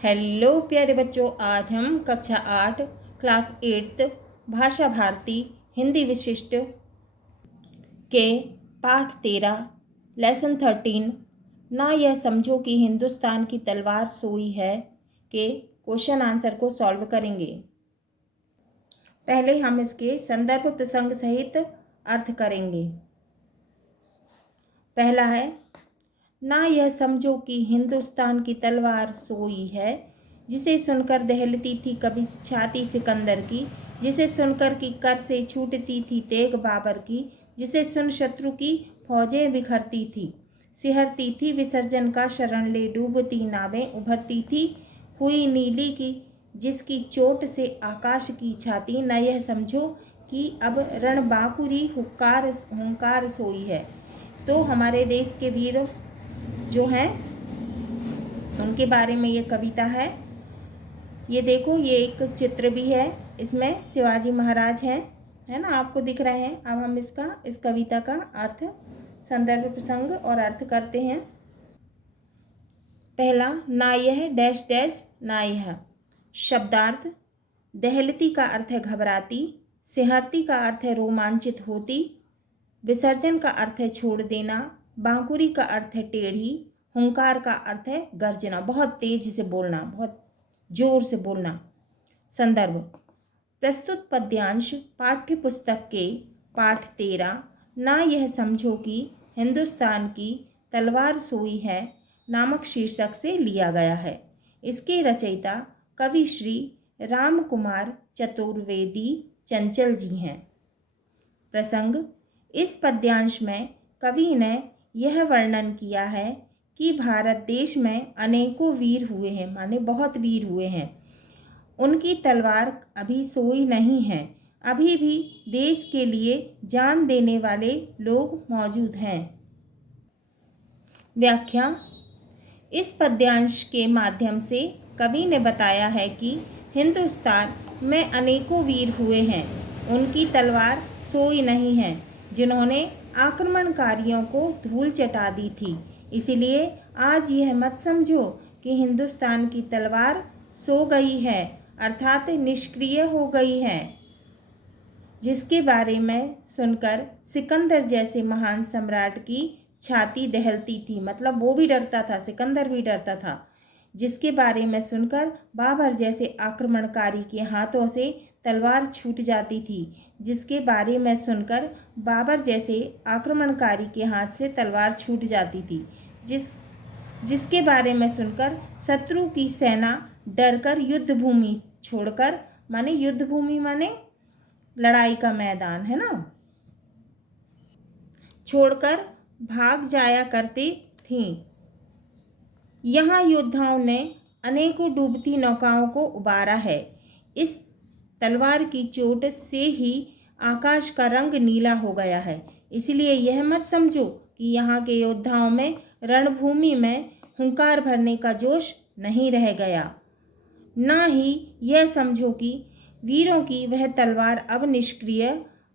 Hello प्यारे बच्चों, आज हम कक्षा 8 क्लास 8 भाषा भारती हिंदी विशिष्ट के पाठ 13 लेसन 13 ना यह समझो कि हिंदुस्तान की तलवार सोई है के क्वेश्चन आंसर को सॉल्व करेंगे। पहले हम इसके संदर्भ प्रसंग सहित अर्थ करेंगे। पहला है, ना यह समझो कि हिंदुस्तान की तलवार सोई है, जिसे सुनकर दहलती थी कभी छाती सिकंदर की, जिसे सुनकर की कर से छूटती थी तेग बाबर की, जिसे सुन शत्रु की फौजें बिखरती थी, सिहरती थी विसर्जन का शरण ले डूबती नावें उभरती थी, हुई नीली की जिसकी चोट से आकाश की छाती। न यह समझो कि अब रणबांकुरी हुंकार सोई है। तो हमारे देश के वीर जो हैं उनके बारे में ये कविता है। ये देखो, ये एक चित्र भी है, इसमें शिवाजी महाराज हैं, है ना, आपको दिख रहे हैं। अब हम इस कविता का अर्थ, संदर्भ प्रसंग और अर्थ करते हैं। पहला, ना यह डैश डैश ना यह। शब्दार्थ, दहलती का अर्थ है घबराती, सिहरती का अर्थ है रोमांचित होती, विसर्जन का अर्थ है छोड़ देना, बांकुरी का अर्थ है टेढ़ी, हुंकार का अर्थ है गर्जना, बहुत तेज से बोलना, बहुत जोर से बोलना। संदर्भ, प्रस्तुत पद्यांश पाठ्य पुस्तक के पाठ 13 ना यह समझो कि हिंदुस्तान की तलवार सोई है नामक शीर्षक से लिया गया है। इसके रचयिता कवि श्री राम कुमार चतुर्वेदी चंचल जी हैं। प्रसंग, इस पद्यांश में कवि ने यह वर्णन किया है कि भारत देश में अनेकों वीर हुए हैं, माने बहुत वीर हुए हैं। उनकी तलवार अभी सोई नहीं है, अभी भी देश के लिए जान देने वाले लोग मौजूद हैं। व्याख्या, इस पद्यांश के माध्यम से कवि ने बताया है कि हिंदुस्तान में अनेकों वीर हुए हैं, उनकी तलवार सोई नहीं है, जिन्होंने आक्रमणकारियों को धूल चटा दी थी। इसीलिए आज यह मत समझो कि हिंदुस्तान की तलवार सो गई है, अर्थात निष्क्रिय हो गई है, जिसके बारे में सुनकर सिकंदर जैसे महान सम्राट की छाती दहलती थी। मतलब वो भी डरता था, सिकंदर भी डरता था। जिसके बारे में सुनकर बाबर जैसे आक्रमणकारी के हाथों से तलवार छूट जाती थी, जिसके बारे में सुनकर बाबर जैसे आक्रमणकारी के हाथ से तलवार छूट जाती थी, जिसके बारे में सुनकर शत्रु की सेना डरकर युद्ध भूमि छोड़कर, माने युद्ध भूमि माने लड़ाई का मैदान, है ना, छोड़कर भाग जाया करती थीं। यहाँ योद्धाओं ने अनेकों डूबती नौकाओं को उबारा है। इस तलवार की चोट से ही आकाश का रंग नीला हो गया है। इसलिए यह मत समझो कि यहाँ के योद्धाओं में रणभूमि में हुंकार भरने का जोश नहीं रह गया। ना ही यह समझो कि वीरों की वह तलवार अब निष्क्रिय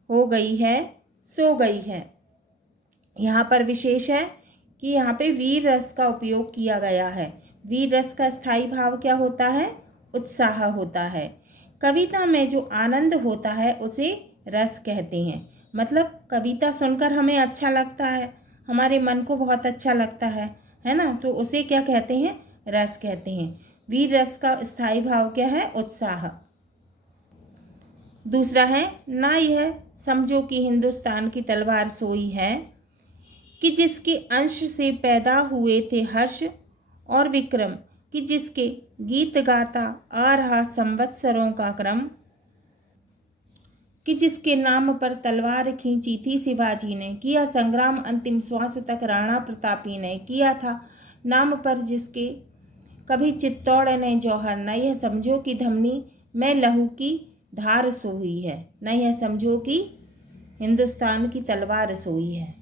हो गई है, सो गई है। यहाँ पर विशेष है कि यहाँ पे वीर रस का उपयोग किया गया है। वीर रस का स्थायी भाव क्या होता है? उत्साह होता है। कविता में जो आनंद होता है उसे रस कहते हैं। मतलब कविता सुनकर हमें अच्छा लगता है, हमारे मन को बहुत अच्छा लगता है ना, तो उसे क्या कहते हैं? रस कहते हैं। वीर रस का स्थायी भाव क्या है? उत्साह। दूसरा है, ना यह समझो कि हिंदुस्तान की तलवार सोई है, कि जिसके अंश से पैदा हुए थे हर्ष और विक्रम, कि जिसके गीत गाता आ रहा संवत्सरों का क्रम, कि जिसके नाम पर तलवार खींची थी शिवाजी ने, किया संग्राम अंतिम श्वास तक राणा प्रतापी ने, किया था नाम पर जिसके कभी चित्तौड़ ने जौहर। न यह समझो कि धमनी में लहू की धार सोई है, न यह समझो कि हिंदुस्तान की तलवार सोई है।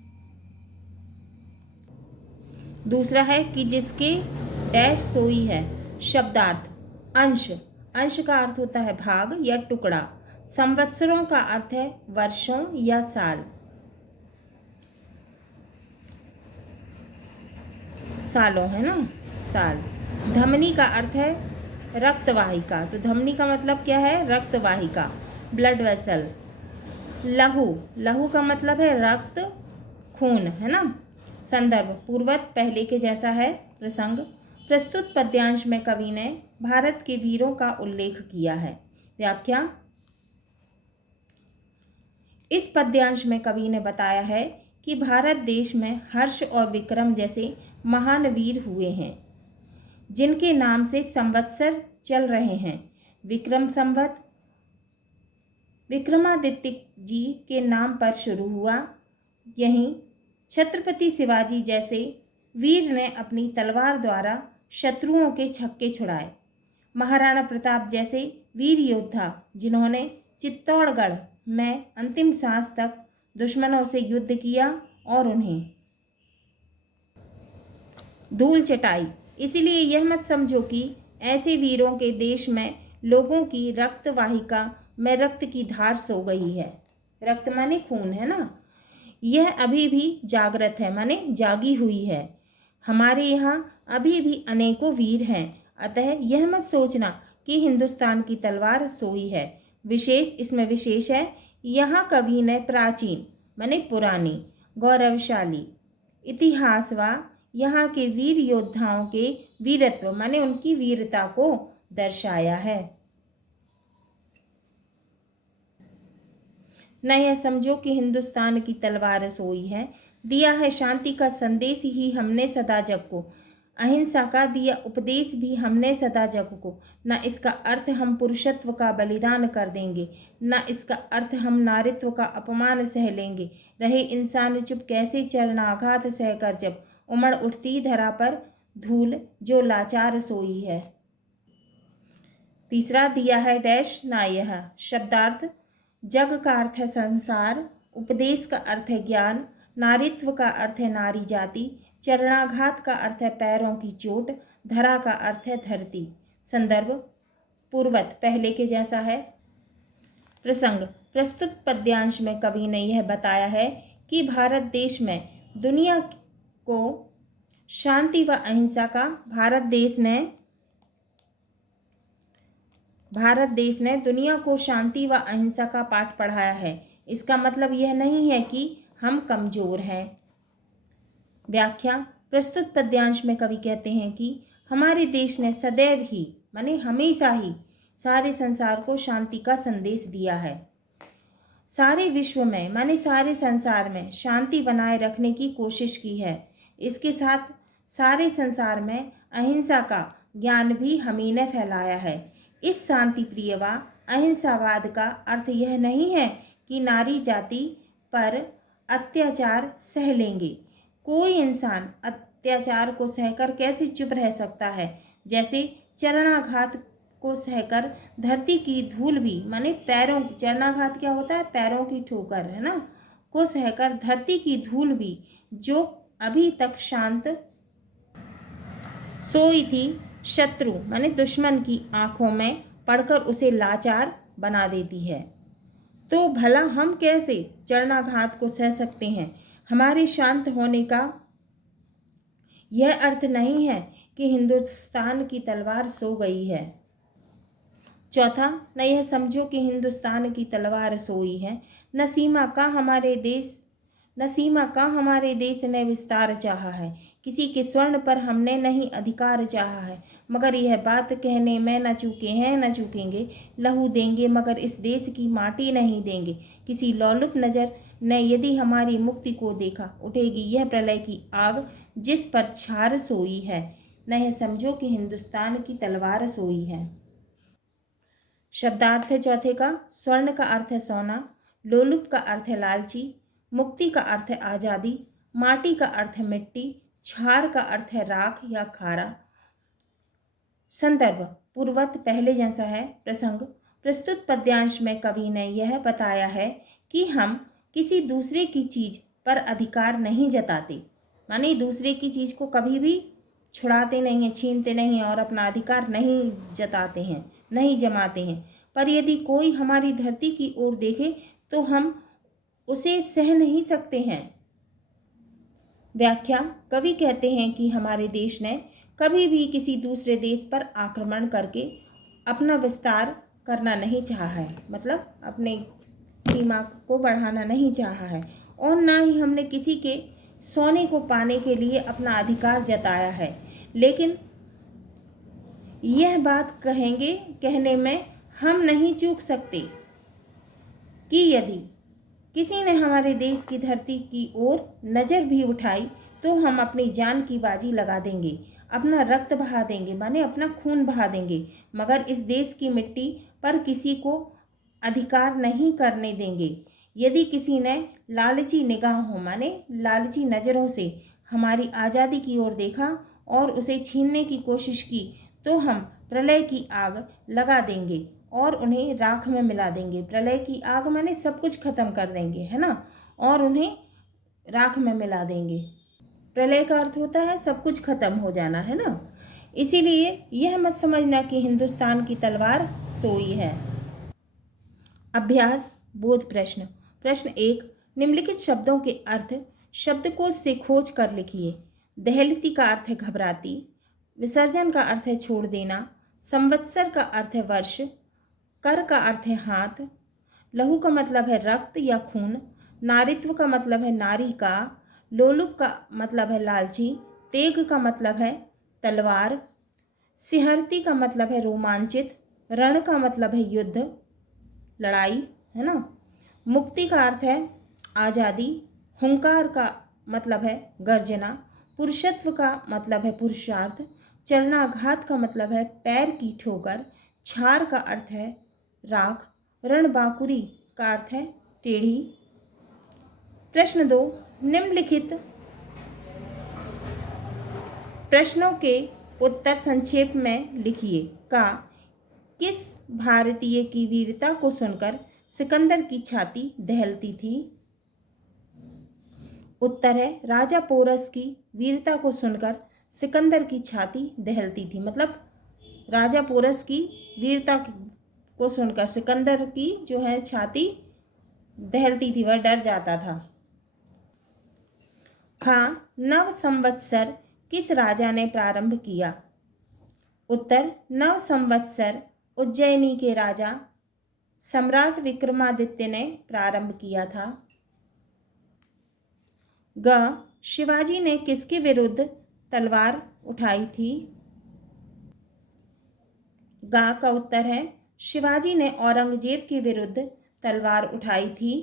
दूसरा है कि जिसके डैश सोई है। शब्दार्थ, अंश, अंश का अर्थ होता है भाग या टुकड़ा। संवत्सरों का अर्थ है वर्षों या साल, सालों, है ना, साल। धमनी का अर्थ है रक्तवाहिका, तो धमनी का मतलब क्या है? रक्तवाहिका, ब्लड वेसल। लहू, लहू का मतलब है रक्त, खून, है ना। संदर्भ पूर्वत पहले के जैसा है। प्रसंग प्रस्तुत पद्यांश में कवि ने भारत के वीरों का उल्लेख किया है। व्याख्या इस पद्यांश में कवि ने बताया है कि भारत देश में हर्ष और विक्रम जैसे महान वीर हुए हैं, जिनके नाम से संवत्सर चल रहे हैं। विक्रम संवत विक्रमादित्य जी के नाम पर शुरू हुआ। यहीं छत्रपति शिवाजी जैसे वीर ने अपनी तलवार द्वारा शत्रुओं के छक्के छुड़ाए। महाराणा प्रताप जैसे वीर योद्धा, जिन्होंने चित्तौड़गढ़ में अंतिम सांस तक दुश्मनों से युद्ध किया और उन्हें धूल चटाई। इसलिए यह मत समझो कि ऐसे वीरों के देश में लोगों की रक्त वाहिका में रक्त की धार सो गई है। रक्त माने खून, है ना। यह अभी भी जागृत है, माने जागी हुई है। हमारे यहाँ अभी भी अनेकों वीर हैं। अतः यह मत सोचना कि हिंदुस्तान की तलवार सोई है। इसमें विशेष है, यहाँ कवि ने प्राचीन माने पुरानी, गौरवशाली इतिहास व यहाँ के वीर योद्धाओं के वीरत्व माने उनकी वीरता को दर्शाया है। न यह समझो कि हिंदुस्तान की तलवार सोई है। दिया है शांति का संदेश ही हमने सदा जग को, अहिंसा का दिया उपदेश भी हमने सदा जग को। न इसका अर्थ हम पुरुषत्व का बलिदान कर देंगे, न इसका अर्थ हम नारित्व का अपमान सह लेंगे। रहे इंसान चुप कैसे चरणाघात सहकर, जब उमड़ उठती धरा पर धूल जो लाचार सोई है। तीसरा दिया है डैश ना यह। शब्दार्थ जग का अर्थ है संसार, उपदेश का अर्थ है ज्ञान, नारित्व का अर्थ है नारी जाति, चरणाघात का अर्थ है पैरों की चोट, धरा का अर्थ है धरती। संदर्भ पूर्वत पहले के जैसा है। प्रसंग प्रस्तुत पद्यांश में कवि ने यह बताया है कि भारत देश में दुनिया को शांति व अहिंसा का भारत देश ने दुनिया को शांति व अहिंसा का पाठ पढ़ाया है। इसका मतलब यह नहीं है कि हम कमजोर हैं। व्याख्या प्रस्तुत पद्यांश में कवि कहते हैं कि हमारे देश ने सदैव ही माने हमेशा ही सारे संसार को शांति का संदेश दिया है। सारे विश्व में माने सारे संसार में शांति बनाए रखने की कोशिश की है। इसके साथ सारे संसार में अहिंसा का ज्ञान भी हम ही ने फैलाया है। इस शांति प्रिय व अहिंसावाद का अर्थ यह नहीं है कि नारी जाति पर अत्याचार सह लेंगे। कोई इंसान अत्याचार को सहकर कैसे चुप रह सकता है? जैसे चरणाघात को सहकर धरती की धूल भी माने पैरों, चरणाघात क्या होता है? पैरों की ठोकर, है ना, को सहकर धरती की धूल भी जो अभी तक शांत सोई थी, शत्रु माने दुश्मन की आंखों में पड़कर उसे लाचार बना देती है। तो भला हम कैसे चरणाघात को सह सकते हैं? हमारे शांत होने का यह अर्थ नहीं है कि हिंदुस्तान की तलवार सो गई है। चौथा, न यह समझो कि हिंदुस्तान की तलवार सोई है, न सीमा का हमारे देश ने विस्तार चाहा है। किसी के स्वर्ण पर हमने नहीं अधिकार चाहा है, मगर यह बात कहने में न चूके हैं न चूकेंगे। लहू देंगे मगर इस देश की माटी नहीं देंगे। किसी लौलुप नज़र ने यदि हमारी मुक्ति को देखा, उठेगी यह प्रलय की आग जिस पर छार सोई है। न यह समझो कि हिंदुस्तान की तलवार सोई है। शब्दार्थ है चौथे का। स्वर्ण का अर्थ है सोना, लोलुप का अर्थ है लालची, मुक्ति का अर्थ है आज़ादी, माटी का अर्थ है मिट्टी, छार का अर्थ है राख या खारा। संदर्भ पूर्वत पहले जैसा है। प्रसंग प्रस्तुत पद्यांश में कवि ने यह बताया है कि हम किसी दूसरे की चीज़ पर अधिकार नहीं जताते, माने दूसरे की चीज़ को कभी भी छुड़ाते नहीं हैं, छीनते नहीं हैं और अपना अधिकार नहीं जताते हैं, नहीं जमाते हैं। पर यदि कोई हमारी धरती की ओर देखे तो हम उसे सह नहीं सकते हैं। व्याख्या कवि कहते हैं कि हमारे देश ने कभी भी किसी दूसरे देश पर आक्रमण करके अपना विस्तार करना नहीं चाहा है, मतलब अपने सीमा को बढ़ाना नहीं चाहा है, और ना ही हमने किसी के सोने को पाने के लिए अपना अधिकार जताया है। लेकिन यह बात कहने में हम नहीं चूक सकते कि यदि किसी ने हमारे देश की धरती की ओर नज़र भी उठाई तो हम अपनी जान की बाजी लगा देंगे, अपना रक्त बहा देंगे, माने अपना खून बहा देंगे, मगर इस देश की मिट्टी पर किसी को अधिकार नहीं करने देंगे। यदि किसी ने लालची निगाहों माने लालची नज़रों से हमारी आज़ादी की ओर देखा और उसे छीनने की कोशिश की तो हम प्रलय की आग लगा देंगे और उन्हें राख में मिला देंगे। प्रलय की आग माने सब कुछ खत्म कर देंगे, है ना, और उन्हें राख में मिला देंगे। प्रलय का अर्थ होता है सब कुछ खत्म हो जाना, है ना। इसीलिए यह मत समझना कि हिंदुस्तान की तलवार सोई है। अभ्यास बोध प्रश्न। प्रश्न 1, निम्नलिखित शब्दों के अर्थ शब्दकोश से खोज कर लिखिए। दहलती का अर्थ है घबराती, विसर्जन का अर्थ है छोड़ देना, संवत्सर का अर्थ है वर्ष, कर का अर्थ है हाथ, लहू का मतलब है रक्त या खून, नारित्व का मतलब है नारी का, लोलुप का मतलब है लालची, तेग का मतलब है तलवार, सिहरती का मतलब है रोमांचित, रण का मतलब है युद्ध लड़ाई, है ना, मुक्ति का अर्थ है आज़ादी, हुंकार का मतलब है गर्जना, पुरुषत्व का मतलब है पुरुषार्थ, चरणाघात का मतलब है पैर की ठोकर, छार का अर्थ है राख, रणबांकुरी का अर्थ है टेढ़ी। प्रश्न 2, निम्नलिखित प्रश्नों के उत्तर संक्षेप में लिखिए। का किस भारतीय की वीरता को सुनकर सिकंदर की छाती दहलती थी? उत्तर है राजा पोरस की वीरता को सुनकर सिकंदर की छाती दहलती थी, मतलब राजा पोरस की वीरता को सुनकर सिकंदर की जो है छाती दहलती थी, वह डर जाता था। हाँ, नव संवत्सर किस राजा ने प्रारंभ किया? उत्तर, नव संवत्सर उज्जैनी के राजा सम्राट विक्रमादित्य ने प्रारंभ किया था। ग, शिवाजी ने किसके विरुद्ध तलवार उठाई थी? गा का उत्तर है शिवाजी ने औरंगजेब के विरुद्ध तलवार उठाई थी।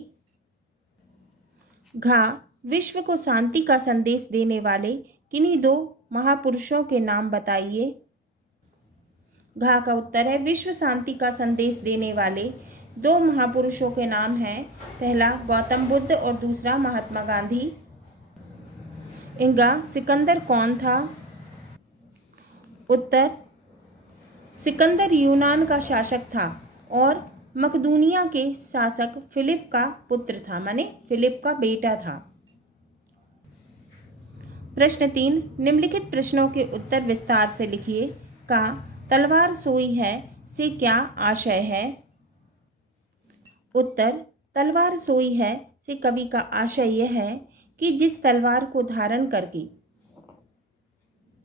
घा, विश्व को शांति का संदेश देने वाले किन्हीं 2 महापुरुषों के नाम बताइए। घा का उत्तर है विश्व शांति का संदेश देने वाले 2 महापुरुषों के नाम हैं, पहला गौतम बुद्ध और दूसरा महात्मा गांधी। इंगा, सिकंदर कौन था? उत्तर, सिकंदर यूनान का शासक था और मकदूनिया के शासक फिलिप का पुत्र था, माने फिलिप का बेटा था। प्रश्न 3, निम्नलिखित प्रश्नों के उत्तर विस्तार से लिखिए। का तलवार सोई है से क्या आशय है? उत्तर, तलवार सोई है से कवि का आशय यह है कि जिस तलवार को धारण करके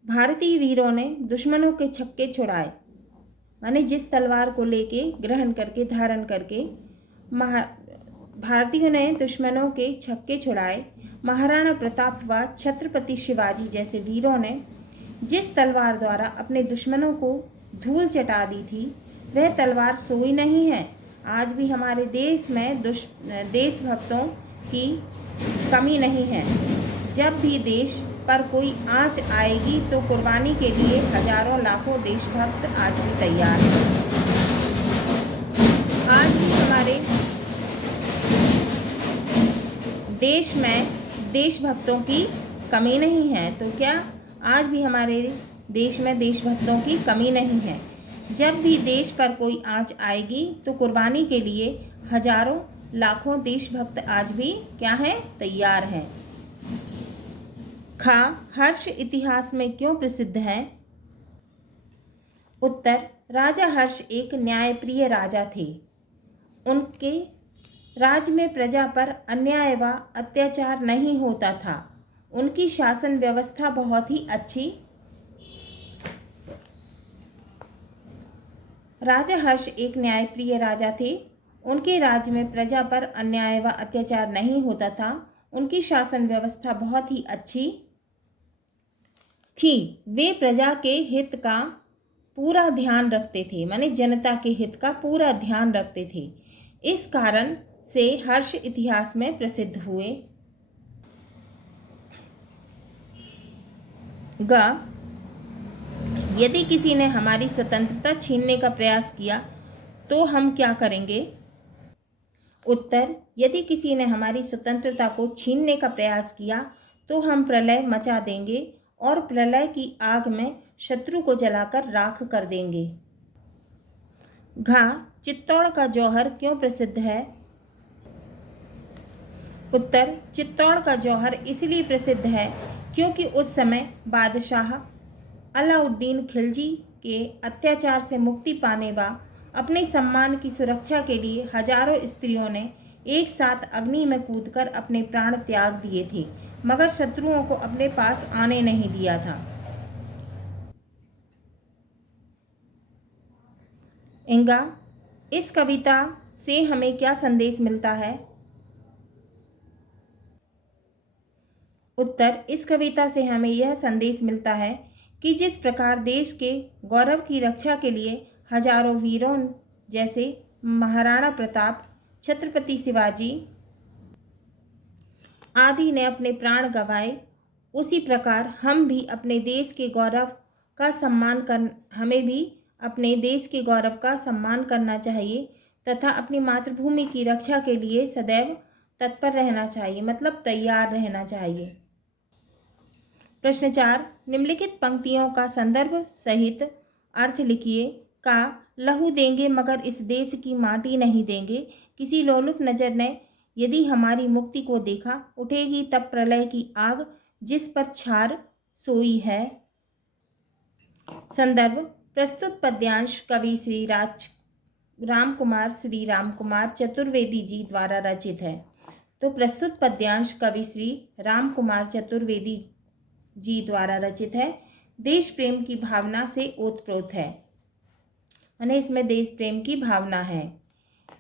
भारतीय वीरों ने दुश्मनों के छक्के छुड़ाए, माने जिस तलवार को लेके ग्रहण करके धारण करके भारतीयों ने दुश्मनों के छक्के छुड़ाए, महाराणा प्रताप व छत्रपति शिवाजी जैसे वीरों ने जिस तलवार द्वारा अपने दुश्मनों को धूल चटा दी थी, वह तलवार सोई नहीं है। आज भी हमारे देश में देशभक्तों की कमी नहीं है। जब भी देश पर कोई आंच आएगी तो कुर्बानी के लिए हजारों लाखों देशभक्त आज भी तैयार हैं। आज भी हमारे देश में देशभक्तों की कमी नहीं है। तो क्या आज भी हमारे देश में देशभक्तों की कमी नहीं है? जब भी देश पर कोई आंच आएगी तो कुर्बानी के लिए हजारों लाखों देशभक्त आज भी क्या हैं? तैयार हैं। खा, हर्ष इतिहास में क्यों प्रसिद्ध है? उत्तर, राजा हर्ष एक न्यायप्रिय राजा थे। उनके राज्य में प्रजा पर अन्याय व अत्याचार नहीं होता था। उनकी शासन व्यवस्था बहुत ही अच्छी राजा हर्ष एक न्यायप्रिय राजा थे। उनके राज्य में प्रजा पर अन्याय व अत्याचार नहीं होता था। उनकी शासन व्यवस्था बहुत ही अच्छी थी। वे प्रजा के हित का पूरा ध्यान रखते थे, माने जनता के हित का पूरा ध्यान रखते थे। इस कारण से हर्ष इतिहास में प्रसिद्ध हुए। ग, यदि किसी ने हमारी स्वतंत्रता छीनने का प्रयास किया तो हम क्या करेंगे? उत्तर, यदि किसी ने हमारी स्वतंत्रता को छीनने का प्रयास किया तो हम प्रलय मचा देंगे और प्रलय की आग में शत्रु को जलाकर राख कर देंगे। घ, चित्तौड़ का जौहर क्यों प्रसिद्ध है? उत्तर, चित्तौड़ का जौहर इसलिए प्रसिद्ध है क्योंकि उस समय बादशाह अलाउद्दीन खिलजी के अत्याचार से मुक्ति पाने व अपने सम्मान की सुरक्षा के लिए हजारों स्त्रियों ने एक साथ अग्नि में कूदकर अपने प्राण त्याग दिए थे, मगर शत्रुओं को अपने पास आने नहीं दिया था। इंगा, इस कविता से हमें क्या संदेश मिलता है? उत्तर, इस कविता से हमें यह संदेश मिलता है कि जिस प्रकार देश के गौरव की रक्षा के लिए हजारों वीरों जैसे महाराणा प्रताप, छत्रपति शिवाजी आदि ने अपने प्राण गंवाए, उसी प्रकार हमें भी अपने देश के गौरव का सम्मान करना चाहिए तथा अपनी मातृभूमि की रक्षा के लिए सदैव तत्पर रहना चाहिए, मतलब तैयार रहना चाहिए। प्रश्न 4, निम्नलिखित पंक्तियों का संदर्भ सहित अर्थ लिखिए। का, लहू देंगे मगर इस देश की माटी नहीं देंगे। किसी लोलुप नजर ने यदि हमारी मुक्ति को देखा, उठेगी तब प्रलय की आग जिस पर छार सोई है। संदर्भ, प्रस्तुत पद्यांश कवि श्री राम कुमार चतुर्वेदी जी द्वारा रचित है। तो प्रस्तुत पद्यांश कवि श्री राम कुमार चतुर्वेदी जी द्वारा रचित है। देश प्रेम की भावना से ओतप्रोत है, यानी इसमें देश प्रेम की भावना है।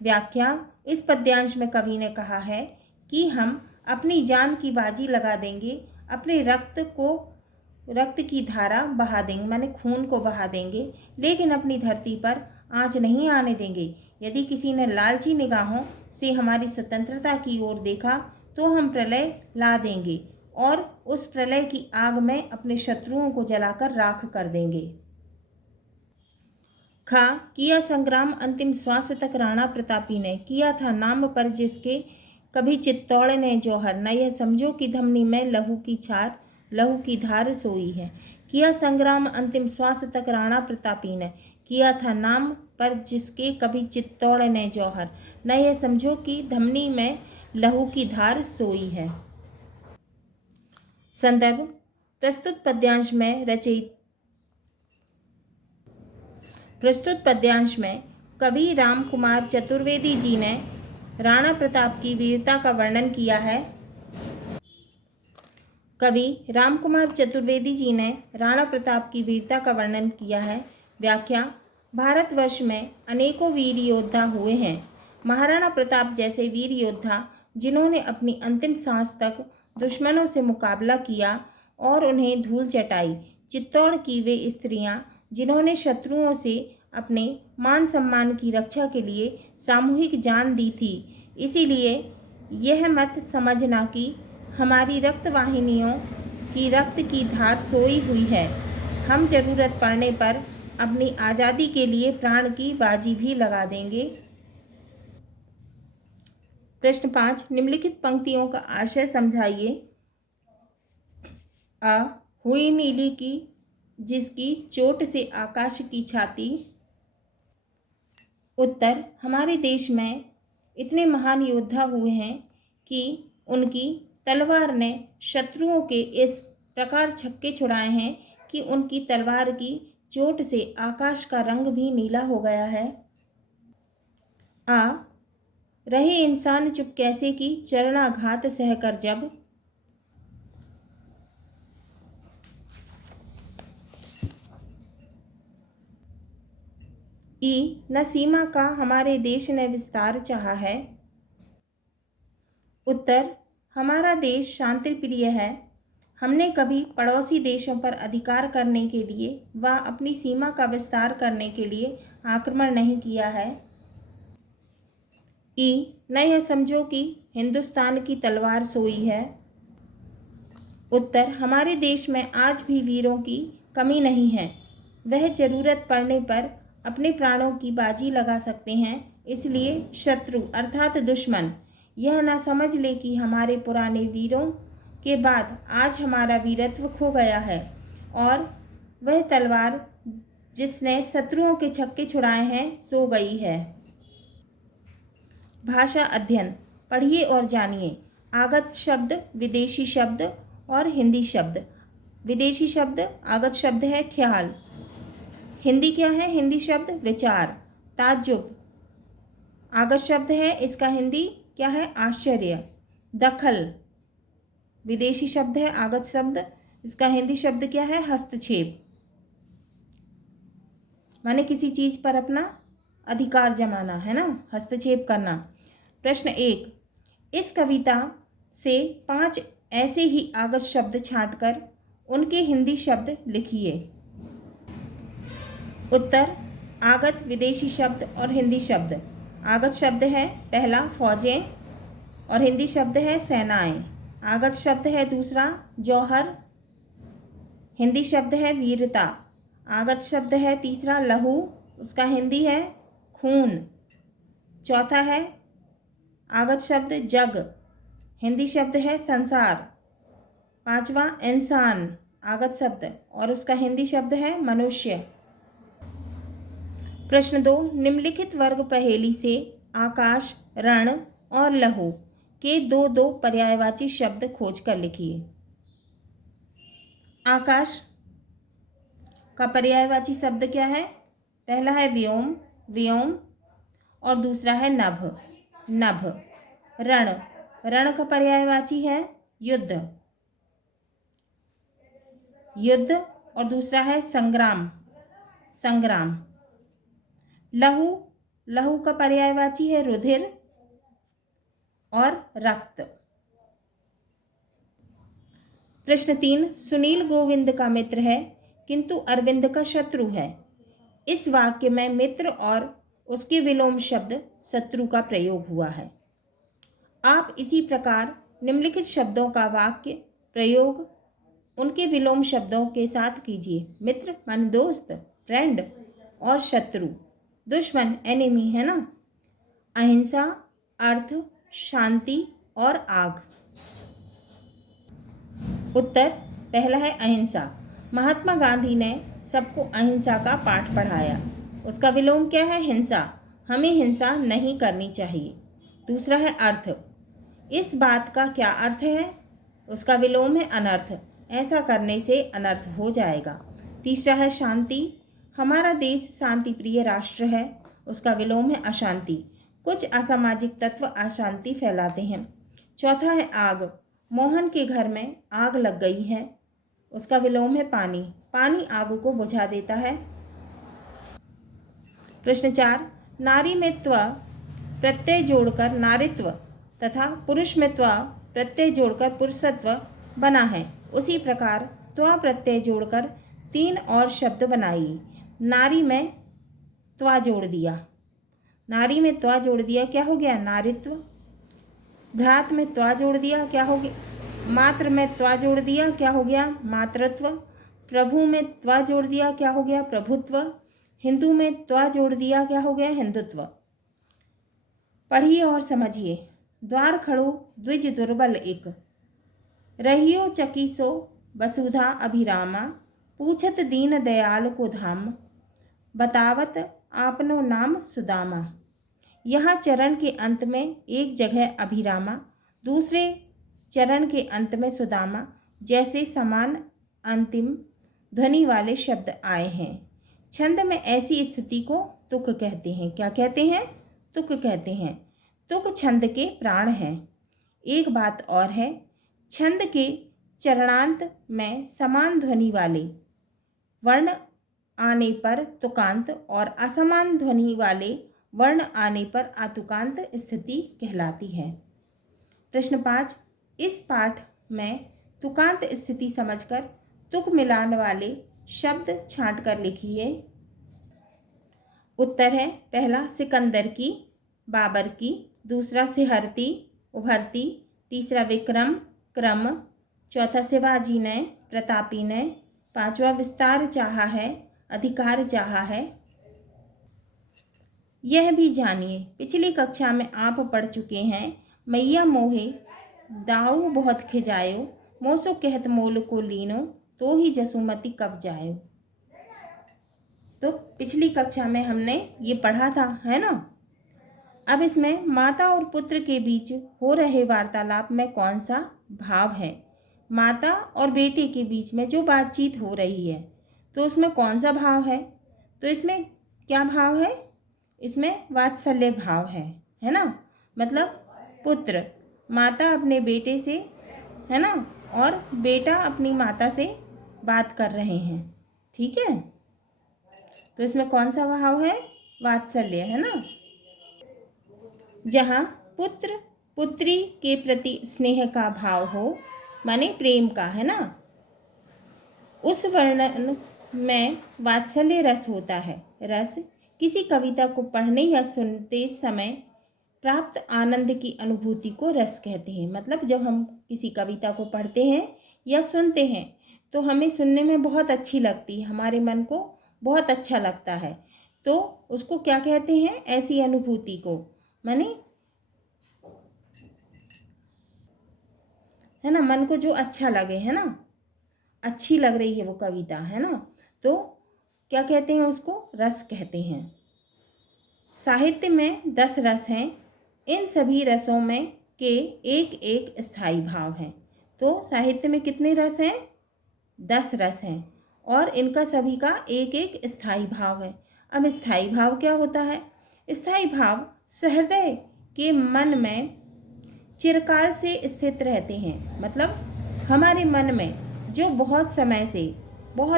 व्याख्या, इस पद्यांश में कवि ने कहा है कि हम अपनी जान की बाजी लगा देंगे, अपने रक्त की धारा बहा देंगे, माने खून को बहा देंगे, लेकिन अपनी धरती पर आंच नहीं आने देंगे। यदि किसी ने लालची निगाहों से हमारी स्वतंत्रता की ओर देखा तो हम प्रलय ला देंगे और उस प्रलय की आग में अपने शत्रुओं को जलाकर राख कर देंगे। खा, किया संग्राम अंतिम श्वास तक राणा प्रतापी ने, किया था नाम पर जिसके कभी चित्तौड़ ने जौहर, न यह समझो कि धमनी में लहू की धार सोई है। किया संग्राम अंतिम श्वास तक राणा प्रतापी ने, किया था नाम पर जिसके कभी चित्तौड़ ने जौहर, न यह समझो कि धमनी में लहू की धार सोई है। संदर्भ, प्रस्तुत पद्यांश में कवि राम कुमार चतुर्वेदी जी ने राणा प्रताप की वीरता का वर्णन किया है। कवि राम कुमार चतुर्वेदी जी ने राणा प्रताप की वीरता का वर्णन किया है। व्याख्या, भारतवर्ष में अनेकों वीर योद्धा हुए हैं। महाराणा प्रताप जैसे वीर योद्धा जिन्होंने अपनी अंतिम सांस तक दुश्मनों से मुकाबला किया और उन्हें धूल चटाई। चित्तौड़ की वे स्त्रियां जिन्होंने शत्रुओं से अपने मान सम्मान की रक्षा के लिए सामूहिक जान दी थी। इसीलिए यह मत समझना कि हमारी रक्त वाहिनियों की रक्त की धार सोई हुई है। हम जरूरत पड़ने पर अपनी आज़ादी के लिए प्राण की बाजी भी लगा देंगे। प्रश्न 5, निम्नलिखित पंक्तियों का आशय समझाइए। अ, हुई नीली की जिसकी चोट से आकाश की छाती। उत्तर, हमारे देश में इतने महान योद्धा हुए हैं कि उनकी तलवार ने शत्रुओं के इस प्रकार छक्के छुड़ाए हैं कि उनकी तलवार की चोट से आकाश का रंग भी नीला हो गया है। आ, रहे इंसान चुप कैसे की चरणाघात सहकर जब। ई, न सीमा का हमारे देश ने विस्तार चाहा है। उत्तर, हमारा देश शांति प्रिय है। हमने कभी पड़ोसी देशों पर अधिकार करने के लिए व अपनी सीमा का विस्तार करने के लिए आक्रमण नहीं किया है। ई, न यह समझो कि हिंदुस्तान की तलवार सोई है। उत्तर, हमारे देश में आज भी वीरों की कमी नहीं है। वह जरूरत पड़ने पर अपने प्राणों की बाजी लगा सकते हैं। इसलिए शत्रु अर्थात दुश्मन यह ना समझ ले कि हमारे पुराने वीरों के बाद आज हमारा वीरत्व खो गया है और वह तलवार जिसने शत्रुओं के छक्के छुड़ाए हैं सो गई है। भाषा अध्ययन पढ़िए और जानिए। आगत शब्द, विदेशी शब्द और हिंदी शब्द। विदेशी शब्द, आगत शब्द है ख्याल। हिंदी क्या है? हिंदी शब्द विचार। ताज्जुब आगत शब्द है, इसका हिंदी क्या है? आश्चर्य। दखल विदेशी शब्द है, आगत शब्द, इसका हिंदी शब्द क्या है? हस्तक्षेप, माने किसी चीज पर अपना अधिकार जमाना, है ना, हस्तक्षेप करना। प्रश्न 1, इस कविता से 5 ऐसे ही आगत शब्द छांटकर उनके हिंदी शब्द लिखिए। उत्तर, आगत विदेशी शब्द और हिंदी शब्द। आगत शब्द है पहला फौजें और हिंदी शब्द है सेनाएं। आगत शब्द है दूसरा जौहर, हिंदी शब्द है वीरता। आगत शब्द है तीसरा लहू, उसका हिंदी है खून। चौथा है आगत शब्द जग, हिंदी शब्द है संसार। पांचवा इंसान, आगत शब्द और उसका हिंदी शब्द है मनुष्य। प्रश्न 2, निम्नलिखित वर्ग पहेली से आकाश, रण और लहू के दो पर्यायवाची शब्द खोजकर लिखिए। आकाश का पर्यायवाची शब्द क्या है? पहला है व्योम, व्योम, और दूसरा है नभ, नभ। रण, रण का पर्यायवाची है युद्ध, युद्ध, और दूसरा है संग्राम, संग्राम। लहू, लहू का पर्यायवाची है रुधिर और रक्त। प्रश्न 3, सुनील गोविंद का मित्र है किंतु अरविंद का शत्रु है। इस वाक्य में मित्र और उसके विलोम शब्द शत्रु का प्रयोग हुआ है। आप इसी प्रकार निम्नलिखित शब्दों का वाक्य प्रयोग उनके विलोम शब्दों के साथ कीजिए। मित्र माने दोस्त, फ्रेंड, और शत्रु दुश्मन, एनिमी, है ना। अहिंसा, अर्थ, शांति और आग। उत्तर, पहला है अहिंसा। महात्मा गांधी ने सबको अहिंसा का पाठ पढ़ाया। उसका विलोम क्या है? हिंसा, हमें हिंसा नहीं करनी चाहिए। दूसरा है अर्थ, इस बात का क्या अर्थ है? उसका विलोम है अनर्थ, ऐसा करने से अनर्थ हो जाएगा। तीसरा है शांति, हमारा देश शांति प्रिय राष्ट्र है। उसका विलोम है अशांति, कुछ असामाजिक तत्व अशांति फैलाते हैं। चौथा है आग, मोहन के घर में आग लग गई है। उसका विलोम है पानी, पानी आग को बुझा देता है। प्रश्न 4, नारी में त्व प्रत्यय जोड़कर नारित्व तथा पुरुष में त्व प्रत्यय जोड़कर पुरुषत्व बना है। उसी प्रकार त्व प्रत्यय जोड़कर 3 और शब्द बनाइए। नारी में त्वा जोड़ दिया, नारी में त्वा जोड़ दिया, क्या हो गया? नारित्व। भ्रात में त्वा जोड़ दिया, क्या हो गया? मात्र में त्वा जोड़ दिया, क्या हो गया? मातृत्व। प्रभु में त्वा जोड़ दिया, क्या हो गया? प्रभुत्व। हिंदू में त्वा जोड़ दिया, क्या हो गया? हिंदुत्व। पढ़िए और समझिए। द्वार खड़ो द्विज दुर्बल एक, रहियो चकी सो वसुधा अभिरामा, पूछत दीन दयाल को धाम, बतावत आपनो नाम सुदामा। यहाँ चरण के अंत में एक जगह अभिरामा, दूसरे चरण के अंत में सुदामा जैसे समान अंतिम ध्वनि वाले शब्द आए हैं। छंद में ऐसी स्थिति को तुक कहते हैं। क्या कहते हैं? तुक कहते हैं। तुक छंद के प्राण हैं। एक बात और है, छंद के चरणांत में समान ध्वनि वाले वर्ण आने पर तुकांत और असमान ध्वनि वाले वर्ण आने पर आतुकांत स्थिति कहलाती है। प्रश्न 5, इस पाठ में तुकांत स्थिति समझकर तुक मिलान वाले शब्द छांट कर लिखिए। उत्तर है पहला सिकंदर की, बाबर की, दूसरा सिहरती, उभरती, तीसरा विक्रम, क्रम, चौथा शिवाजी ने, प्रतापी ने, पांचवा विस्तार चाहा है, अधिकार चाहा है। यह भी जानिए, पिछली कक्षा में आप पढ़ चुके हैं, मैया मोहे दाऊ बहुत खिजायो, मोसो कहत मोल को लीनो, तो ही जसुमती कब जायो। तो पिछली कक्षा में हमने ये पढ़ा था, है ना। अब इसमें माता और पुत्र के बीच हो रहे वार्तालाप में कौन सा भाव है। माता और बेटे के बीच में जो बातचीत हो रही है तो उसमें कौन सा भाव है। तो इसमें क्या भाव है, इसमें वात्सल्य भाव है ना। मतलब पुत्र माता अपने बेटे से, है ना, और बेटा अपनी माता से बात कर रहे हैं, ठीक है। तो इसमें कौन सा भाव है, वात्सल्य, है ना। जहाँ पुत्र पुत्री के प्रति स्नेह का भाव हो, माने प्रेम का, है ना, उस वर्णन में वात्सल्य रस होता है। रस किसी कविता को पढ़ने या सुनते समय प्राप्त आनंद की अनुभूति को रस कहते हैं। मतलब जब हम किसी कविता को पढ़ते हैं या सुनते हैं तो हमें सुनने में बहुत अच्छी लगती है, हमारे मन को बहुत अच्छा लगता है, तो उसको क्या कहते हैं, ऐसी अनुभूति को, माने, है ना, मन को जो अच्छा लगे, है ना, अच्छी लग रही है वो कविता, है ना, तो क्या कहते हैं, उसको रस कहते हैं। साहित्य में 10 रस हैं, इन सभी रसों में के एक एक स्थायी भाव हैं। तो साहित्य में कितने रस हैं, 10 रस हैं, और इनका सभी का एक एक स्थायी भाव है। अब स्थायी भाव क्या होता है, स्थायी भाव सहृदय के मन में चिरकाल से स्थित रहते हैं। मतलब हमारे मन में जो बहुत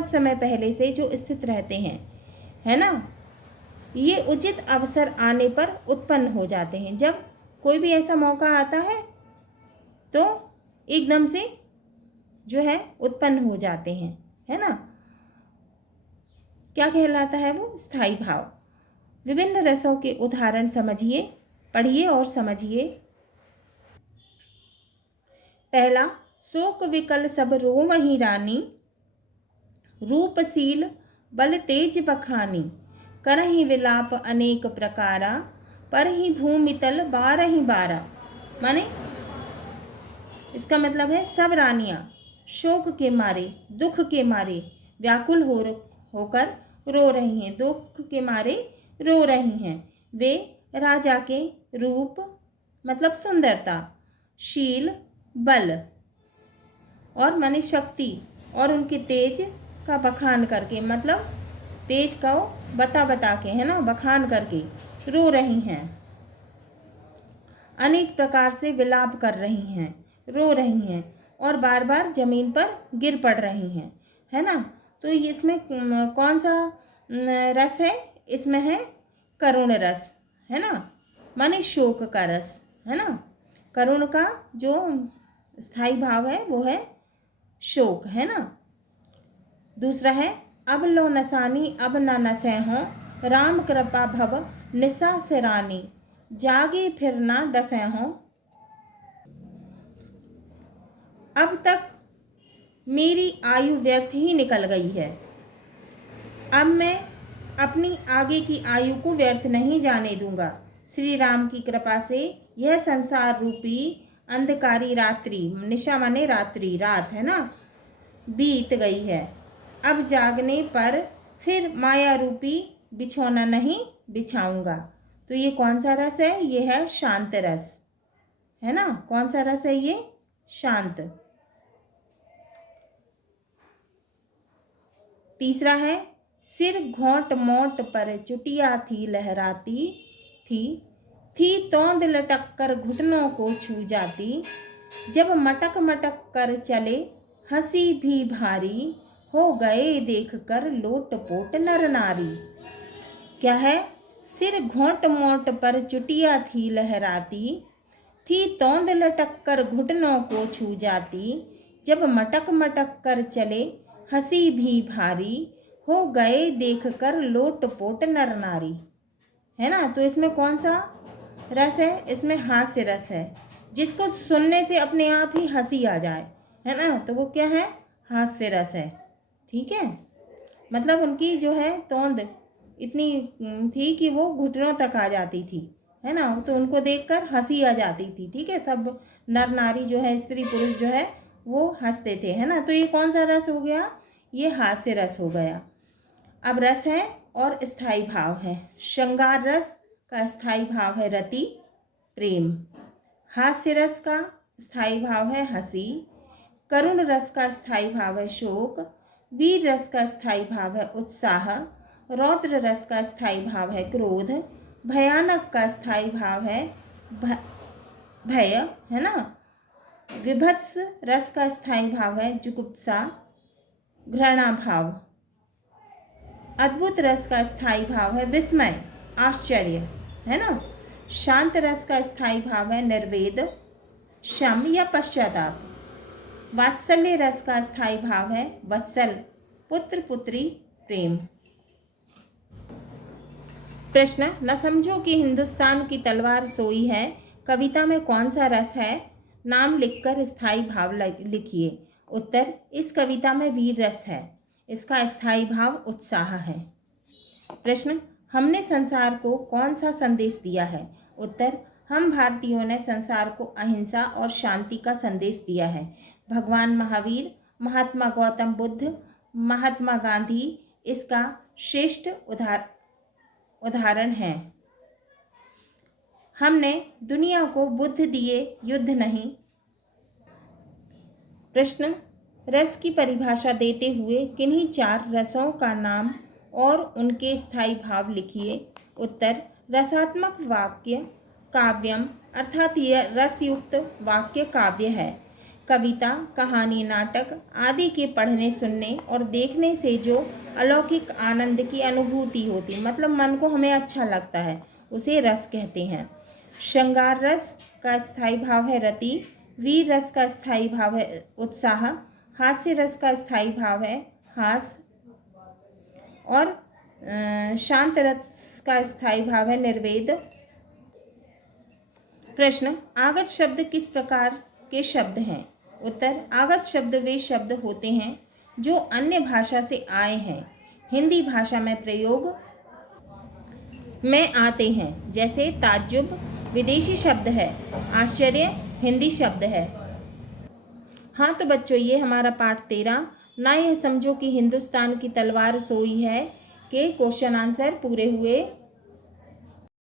समय पहले से जो स्थित रहते हैं, है ना, ये उचित अवसर आने पर उत्पन्न हो जाते हैं। जब कोई भी ऐसा मौका आता है तो एकदम से जो है उत्पन्न हो जाते हैं, है ना। क्या कहलाता है वो, स्थायी भाव। विभिन्न रसों के उदाहरण समझिए, पढ़िए और समझिए। पहला, शोक विकल सब रोवहि रानी, रूपशील बल तेज बखानी, करहि विलाप अनेक प्रकारा, परहि भूमि तल बारहि बारा। माने इसका मतलब है सब रानियां शोक के मारे, दुख के मारे व्याकुल होकर रो रही हैं, दुख के मारे रो रही हैं। वे राजा के रूप मतलब सुंदरता, शील बल और माने शक्ति, और उनके तेज का बखान करके, मतलब तेज का बता के, है ना, बखान करके रो रही हैं। अनेक प्रकार से विलाप कर रही हैं, रो रही हैं, और बार बार जमीन पर गिर पड़ रही हैं, है ना। तो इसमें कौन सा रस है, इसमें है करुण रस, है ना, माने शोक का रस, है ना। करुण का जो स्थायी भाव है वो है शोक, है ना। दूसरा है अब लो नसानी अब न नसै हो, राम कृपा भव निशा से रानी, जागे फिर ना डसै हो। अब तक मेरी आयु व्यर्थ ही निकल गई है, अब मैं अपनी आगे की आयु को व्यर्थ नहीं जाने दूंगा। श्री राम की कृपा से यह संसार रूपी अंधकारी रात्रि, निशा माने रात्रि, रात, है ना, बीत गई है। अब जागने पर फिर माया रूपी बिछौना नहीं बिछाऊंगा। तो ये कौन सा रस है, ये है शांत रस, है ना। कौन सा रस है ये, शांत। तीसरा है सिर घोंट मोट पर चुटिया थी लहराती थी तोंद लटक कर घुटनों को छू जाती, जब मटक मटक कर चले हंसी भी भारी, हो गए देख कर लोट पोट नर नारी। क्या है? सिर घोंट मोट पर चुटिया थी लहराती, थी तौंद लटक कर घुटनों को छू जाती, जब मटक मटक कर चले हंसी भी भारी, हो गए देख कर लोट पोट नर नारी। है ना? तो इसमें कौन सा रस है? इसमें हास्य रस है, जिसको सुनने से अपने आप ही हंसी आ जाए, है ना? तो वो क्या है? हास्य रस है। ठीक है, मतलब उनकी जो है तोंद इतनी थी कि वो घुटनों तक आ जाती थी, है ना? तो उनको देखकर हंसी आ जाती थी। ठीक है, सब नर नारी जो है, स्त्री पुरुष जो है, वो हंसते थे, है ना? तो ये कौन सा रस हो गया? ये हास्य रस हो गया। अब रस है और स्थायी भाव है। श्रृंगार रस का स्थायी भाव है रति, प्रेम। हास्य रस का स्थायी भाव है हंसी। करुण रस का स्थायी भाव है शोक। वीर रस का स्थायी भाव है उत्साह। रौद्र रस का स्थायी भाव है क्रोध। भयानक का स्थायी भाव है भय, है ना? विभत्स रस का स्थायी भाव है जुगुप्सा, घृणा भाव। अद्भुत रस का स्थायी भाव है विस्मय, आश्चर्य, है ना? शांत रस का स्थायी भाव है निर्वेद, शम या पश्चाताप। वात्सल्य रस का स्थायी भाव है वत्सल, पुत्र पुत्री, प्रेम। प्रश्न, न समझो कि हिंदुस्तान की तलवार सोई है, कविता में कौन सा रस है? नाम लिखकर स्थायी भाव लिखिए। उत्तर, इस कविता में वीर रस है, इसका स्थायी भाव उत्साह है। प्रश्न, हमने संसार को कौन सा संदेश दिया है? उत्तर, हम भारतीयों ने संसार को अहिंसा और शांति का संदेश दिया है। भगवान महावीर, महात्मा गौतम बुद्ध, महात्मा गांधी इसका श्रेष्ठ उदाहरण हैं। हमने दुनिया को बुद्ध दिए, युद्ध नहीं। प्रश्न, रस की परिभाषा देते हुए किन्हीं 4 रसों का नाम और उनके स्थायी भाव लिखिए। उत्तर, रसात्मक वाक्य काव्यम, अर्थात यह रसयुक्त वाक्य काव्य है। कविता, कहानी, नाटक आदि के पढ़ने, सुनने और देखने से जो अलौकिक आनंद की अनुभूति होती, मतलब मन को हमें अच्छा लगता है, उसे रस कहते हैं। श्रृंगार रस का स्थायी भाव है रति। वीर रस का स्थायी भाव है उत्साह। हास्य रस का स्थायी भाव है हास। और शांत रस का स्थायी भाव है निर्वेद। प्रश्न, आगत शब्द किस प्रकार के शब्द हैं? उत्तर, आगत शब्द वे शब्द होते हैं जो अन्य भाषा से आए हैं, हिंदी भाषा में प्रयोग में आते हैं। जैसे ताज्जुब विदेशी शब्द है, आश्चर्य हिंदी शब्द है। हाँ तो बच्चों, ये हमारा पाठ 13 ना यह समझो कि हिंदुस्तान की तलवार सोई है के क्वेश्चन आंसर पूरे हुए।